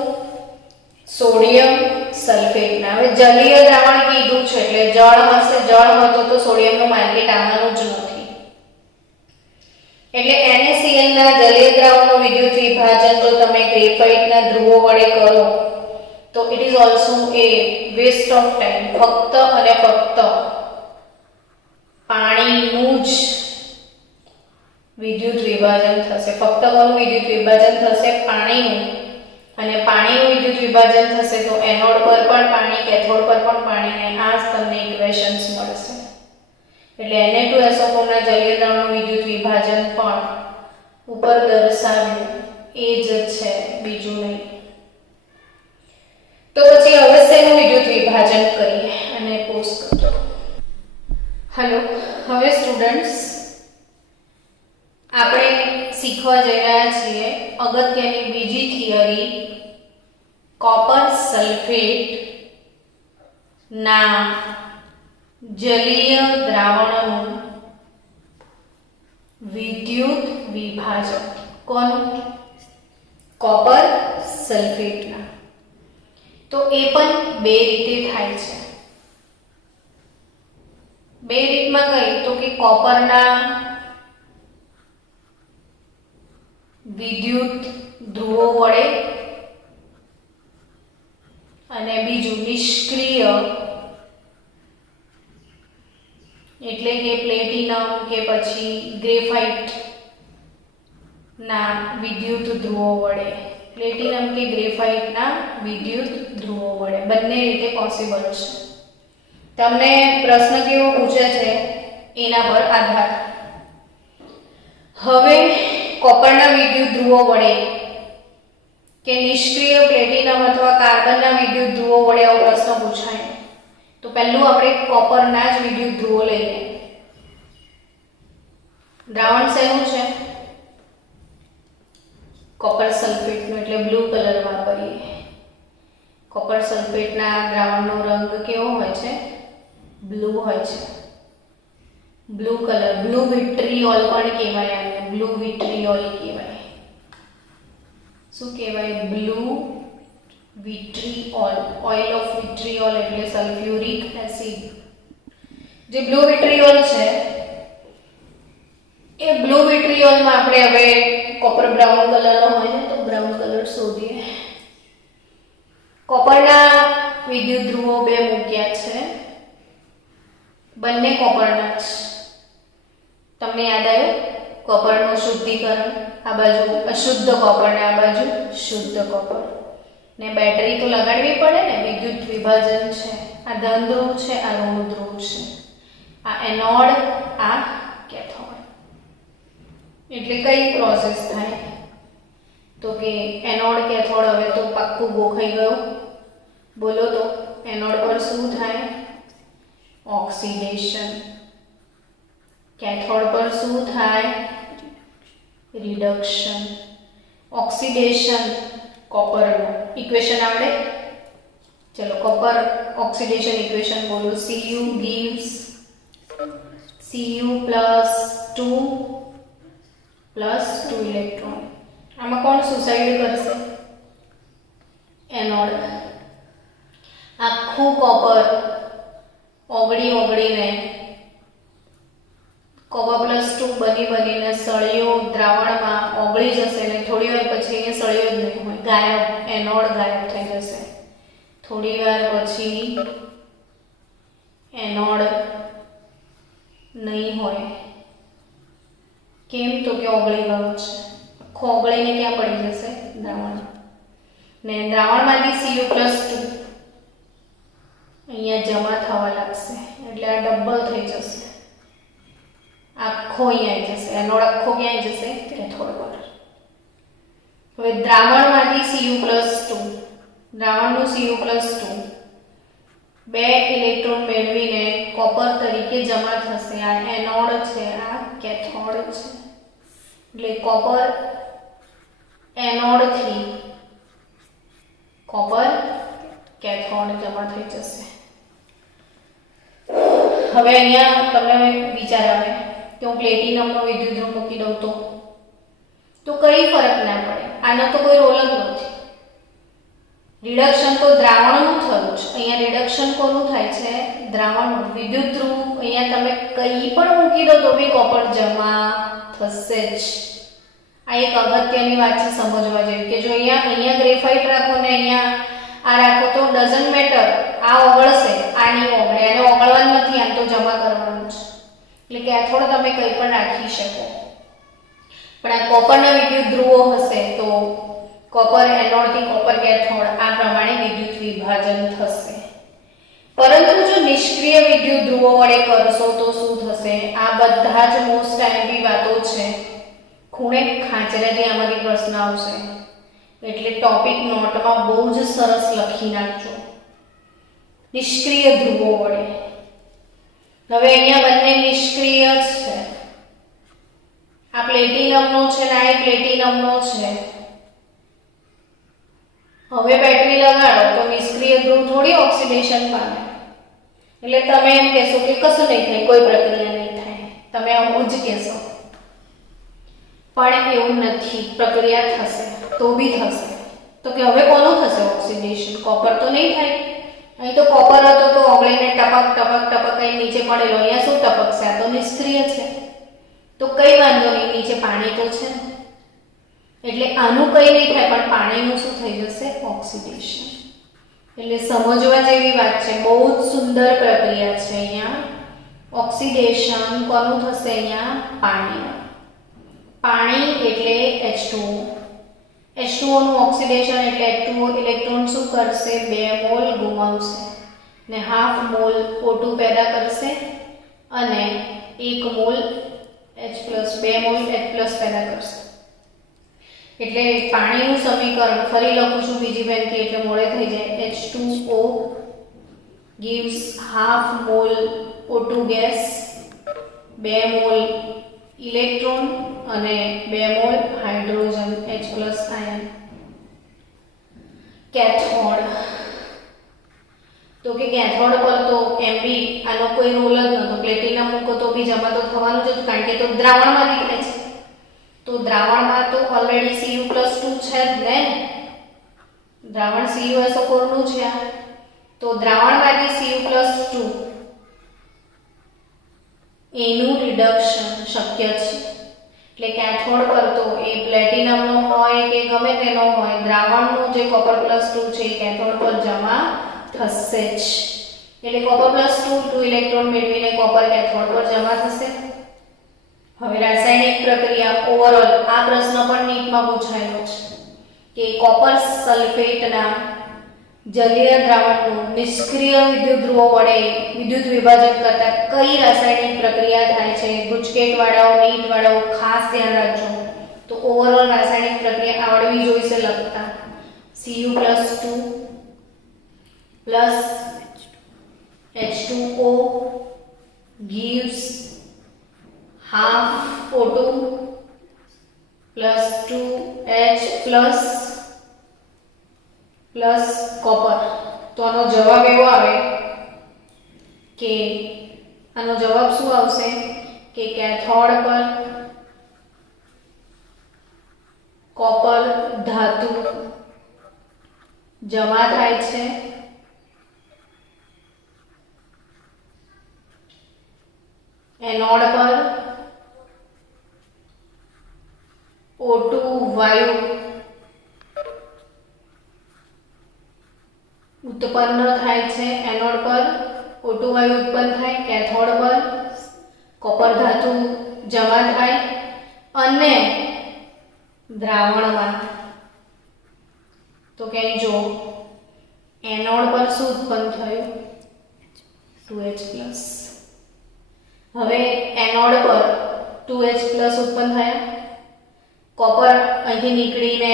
સોડિયમ સલ્ફેટના. હવે જલીય દ્રાવણ કીધું છે એટલે જળ હશે, જળ હતો તો સોડિયમનું માર્કેટ આવવાનું જ નથી. એટલે NaCl ના જલીય દ્રાવણનું વિદ્યુત વિભાજન જો તમે ગ્રેફાઇટના ધ્રુવો વડે કરો તો it is also a waste of time. ફક્ત અને ફક્ત પાણીનું જ વિદ્યુત વિભાજન થશે. ફક્ત કોનું વિદ્યુત વિભાજન થશે? પાણીનું. અને પાણીનું વિદ્યુત વિભાજન થશે તો એનોડ પર પણ પાણી, કેથોડ પર પણ પાણી, ને આ જ તમને ઇક્વેશન્સ મળશે. એટલે Na2SO4 ના જલીય દ્રાવણનું વિદ્યુત વિભાજન પણ ઉપર દર્શાવ્યું એ જ છે, બીજું નહીં. તો પછી અવશ્યનું વિદ્યુત વિભાજન કરીએ અને પોઝ કરો. હેલો, હવે સ્ટુડન્ટ્સ આપણે શીખવા જઈ રહ્યા છીએ અગત્યની બીજી થિયરી, કોપર સલ્ફેટ ના જલીય દ્રાવણનું વિદ્યુત વિભાજન. કોનું? કોપર સલ્ફેટના. તો એ પણ બે રીતે થાય છે. બે રીતમાં કઈ તો કે કોપરના વિદ્યુત ધ્રુવો વડે અને બીજું નિષ્ક્રિય એટલે કે પ્લેટિનમ કે પછી ગ્રેફાઇટ ના વિદ્યુત ધ્રુવો વડે. પ્લેટિનમ કે ગ્રેફાઇટ ના વિદ્યુત ધ્રુવો વડે બંને રીતે પોસિબલ છે. તમને પ્રશ્ન કેવો પૂછે છે એના પર આધાર. હવે કોપરના વિદ્યુત ધ્રુવો વડે કે નિષ્ક્રિય પ્લેટિનમ અથવા કાર્બનના વિદ્યુત ધ્રુવો વડે આવો પ્રશ્ન પૂછાય તો પહેલું આપણે કોપરના જ વિદ્યુત ધ્રુવો લઈએ. દ્રાવણ શેનું છે? કોપર સલ્ફેટનું, એટલે બ્લુ કલર વાપરીએ. કોપર સલ્ફેટના દ્રાવણનો રંગ કેવો હોય છે? બ્લુ હોય છે. બ્લુ કલર, બ્લુ વિટ્રિયોલ પણ કહેવાય આને. બ્લુ વિટ્રિયોલ કહેવાય. શું કહેવાય? બ્લુ વિટ્રિયોલ. ઓઇલ ઓફ વિટ્રિયોલ એટલે સલ્ફ્યુરિક એસિડ. જે બ્લુ વિટ્રિયોલ છે એ બ્લુ વિટ્રિયોલમાં આપણે હવે કોપર બ્રાઉન કલરનો હોય ને તો બ્રાઉન કલર શોધીએ. કોપરના વિદ્યુત ધ્રુવો બે મૂક્યા છે, બંને કોપરના જ. તમને યાદ આવ્યું? કોપરનું શુદ્ધિકરણ, આ બાજુ અશુદ્ધ કોપર ને આ બાજુ શુદ્ધ કોપર. ને બેટરી તો લગાડવી પડે ને, વિદ્યુત વિભાજન છે. આ ધન ધ્રુવ છે, આ ઋણ ધ્રુવ છે. આ એનોડ, આ કેથોડ. એટલે કઈ પ્રોસેસ થાય તો કે એનોડ કેથોડ હવે તો પાક્કું ગોખાઈ ગયું. બોલો તો એનોડ પર શું થાય? ઓક્સિડેશન. કેથોડ પર શું થાય? રિડક્શન. ઓક્સિડેશન કોપરનું ઇક્વેશન આવડે? ચલો કોપર ઓક્સિડેશન ઇક્વેશન બોલો. Cu gives Cu+2 electron. આમાં કોણ સુસાઇડ કરશે? એનોડ. આખું કોપર ઓગળીને કોપર +2 બનીને સળિયો દ્રાવણમાં ઓગળી જશે ને થોડી વાર પછી એ સળિયો જ નહીં હોય, ગાયબ. એનોડ ગાયબ થઈ જશે. થોડી વાર પછી એનોડ નહીં હોય. કેમ તો કે ઓગળી ગયો છે. આખો ઓગળીને ક્યાં પડી જશે? દ્રાવણ. ને દ્રાવણમાંથી Cu+2 અહીંયા જમા થવા લાગશે. એટલે આ ડબલ થઈ જશે, આખો અહીંયા આવી જશે, એનોડ આખો ક્યાં આવી જશે? કેથોડ પર. હવે દ્રાવણમાંથી Cu+2, દ્રાવણનું Cu+2 બે ઇલેક્ટ્રોન મેળવીને કોપર તરીકે જમા થશે. આ એનોડ છે, આ કેથોડ છે. એટલે કોપર એનોડથી કોપર કેથોડ જમા થઈ જશે. હવે અહીંયા તમને વિચાર આવે કે હું પ્લેટિનમનો વિદ્યુતધ્રુવ મૂકી દઉં તો કઈ ફરક ના પડે, આનો તો કોઈ રોલ જ નથી. રિડક્શન તો દ્રાવણનું થયું છે, અહીંયા રિડક્શન કોનું થાય છે? દ્રાવણનું. વિદ્યુતધ્રુવ અહીંયા તમે કંઈ પણ મૂકી દો તો બી કોપર જમા થશે જ. આ એક અગત્યની વાત છે સમજવા જેવી કે જો અહીંયા ગ્રેફાઇટ રાખો ને અહીંયા આ રાખો તો ડઝન્ટ મેટર, આ ઓગળશે, આ નહીં ઓગળે, એને ઓગળવાનું નથી, આમ તો જમા કરવાનું છે. એટલે કેથોડ તમે કંઈ પણ રાખી શકો. પણ આ કોપરના વિદ્યુત ધ્રુવો હશે તો કોપર એનોડથી કોપર કેથોડ આ પ્રમાણે વિદ્યુત વિભાજન થશે. પરંતુ જો નિષ્ક્રિય વિદ્યુત ધ્રુવો વડે કરશો તો શું થશે? આ બધા જ મોસ્ટ આઈએમપી વાતો છે. ખૂણે ખાંચરેથી આમાંથી પ્રશ્ન આવશે એટલે ટોપિક નોટમાં બહુ જ સરસ લખી નાખજો. નિષ્ક્રિય ધ્રુવો વડે. હવે અહીંયા બંને નિષ્ક્રિય છે, આ પ્લેટિનમનો છે ને આ પ્લેટિનમનો છે. હવે બેટરી લગાડો તો નિષ્ક્રિય ધ્રુવ થોડી ઓક્સિડેશન પામે, એટલે તમે એમ કહેશો કે કશું નહીં થાય, કોઈ પ્રક્રિયા નહીં થાય, તમે આવું જ કહેશો. પણ એવું નથી, પ્રક્રિયા થશે, તો બી થશે. તો કે હવે કોનું થશે ઓક્સિડેશન? કોપર તો નહીં થાય. અહીં તો કોપર હતો તો ઓગળીને ટપક ટપક ટપક અહીં નીચે પડેલો, અહીંયા શું ટપકશે? આ તો નિષ્ક્રિય છે, તો કઈ વાંધો નહીં, નીચે પાણી તો છે ને, એટલે આનું કંઈ નહીં થાય, પણ પાણીનું શું થઈ જશે? ઓક્સિડેશન. એટલે સમજવા જેવી વાત છે, બહુ જ સુંદર પ્રક્રિયા છે. અહીંયા ઓક્સિડેશન કોનું થશે? અહીંયા પાણીનું. પાણી એટલે H2O. H2O નું ઓક્સિડેશન એટલે H2O ઇલેક્ટ્રોન શું કરશે? 2 મોલ ગુમાવશે ને હાફ મોલ O2 પેદા કરશે અને 1 મોલ H+, 2 મોલ H+ પેદા કરશે. એટલે પાણીનું સમીકરણ ફરી લખું છું બીજી બેનથી એટલે મોડે થઈ જાય. H2O gives half mol O2 gas, 2 mole electron અને 2 mole hydrogen H+ ion. Cathode તો કે કેથોડ પર તો એમ બી આનો કોઈ રોલ જ નહોતો. પ્લેટિનમ મૂકો તો બી જમા તો થવાનું જ હતું, કારણ કે તો દ્રાવણમાં નીકળે છે. તો દ્રાવણમાં તો ઓલરેડી Cu+2 છે જ ને, દ્રાવણ CuSO4 નું છે. તો દ્રાવણમાંથી Cu+2 એનું રિડક્શન શક્ય છે. એટલે કેથોડ પર તો એ પ્લેટિનમનો હોય કે ગમે તેનો હોય, દ્રાવણનું જે Cu+2 છે એ કેથોડ પર જમા થશે જ. એટલે Cu+2 2 ઇલેક્ટ્રોન મેળવીને કોપર કેથોડ પર જમા થશે. હવે રાસાયણિક પ્રક્રિયા ઓવરઓલ આ પ્રશ્ન પણ નીટમાં પૂછાયેલો છે કે કોપર સલ્ફેટના જલીય દ્રાવણનું નિષ્ક્રિય વિદ્યુત ધ્રુવો વડે વિદ્યુત વિભાજન કરતા કઈ રાસાયણિક પ્રક્રિયા થાય છે? ગુજકેટ વાળાઓ, નીટ વાળાઓ ખાસ ધ્યાન રાખજો. તો ઓવરઓલ રાસાયણિક પ્રક્રિયા આવડવી જોઈશે લખતા. Cu+2 plus H2O gives half O2 plus 2H plus copper. તો આનો જવાબ એવો આવે કે આનો જવાબ શું આવશે કે કેથોડ પર કોપર ધાતુ જમા થાય છે એનોડ પર O2 વાયુ ઉત્પન્ન થાય છે. એનોડ પર O2 વાયુ ઉત્પન્ન થાય, કેથોડ પર કોપર ધાતુ જમા થાય અને દ્રાવણમાં તો કે જો એનોડ પર શું ઉત્પન્ન થયું? 2H+. હવે એનોડ પર 2H+ ઉત્પન્ન થયા. કોપર અહીંથી નીકળીને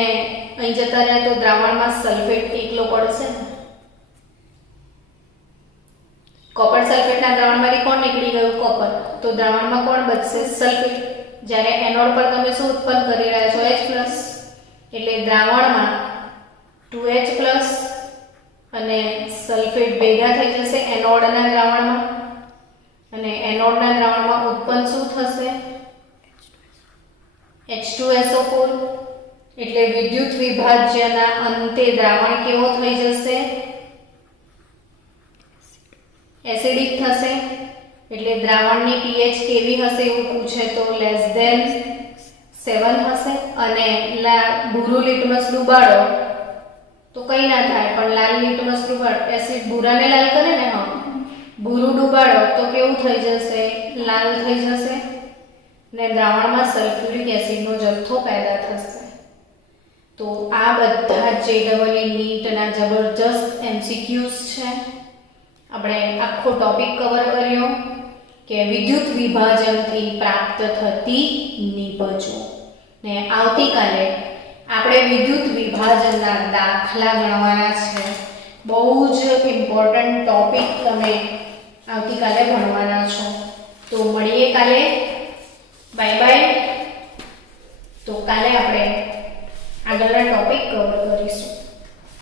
અહીં જતા રહ્યા તો દ્રાવણમાં સલ્ફેટ એકલો પડશે. કોપર સલ્ફેટના દ્રાવણમાંથી કોણ નીકળી ગયું? કોપર. તો દ્રાવણમાં કોણ બચશે? સલ્ફેટ. જ્યારે એનોડ પર તમે શું ઉત્પન્ન કરી રહ્યા છો? H+. એટલે દ્રાવણમાં 2H+ અને સલ્ફેટ ભેગા થઈ જશે એનોડના દ્રાવણમાં, અને એનોડના દ્રાવણમાં ઉત્પન્ન શું થશે? H2SO4. એટલે વિદ્યુત વિભાજ્યના અંતે દ્રાવણ કેવો થઈ જશે? એસિડિક થશે. એટલે દ્રાવણની pH કેવી હશે એવું પૂછે તો <7 હશે. અને ભૂરું લિટમસ ડુબાડો તો કંઈ ના થાય, પણ લાલ લિટમસ ડુબાડો એસિડ ભૂરાને લાલ કરે ને, હા, ભૂરું ડુબાડો તો કેવું થઈ જશે? લાલ થઈ જશે. ને દ્રાવણમાં સલ્ફ્યુરિક એસિડનો જથ્થો પેદા થશે. તો આ બધા JEE નીટના જબરજસ્ત MCQs છે. આપણે આખો ટોપિક કવર કર્યો કે વિદ્યુત વિભાજનથી પ્રાપ્ત થતી નિપજો. ને આવતીકાલે આપણે વિદ્યુત વિભાજનના દાખલા ગણવાના છે. બહુ જ ઇમ્પોર્ટન્ટ ટોપિક તમે આવતીકાલે ભણવાના છો. તો મળીએ કાલે. Bye bye. તો કાલે આપણે આગળના ટોપિક કવર કરીશું.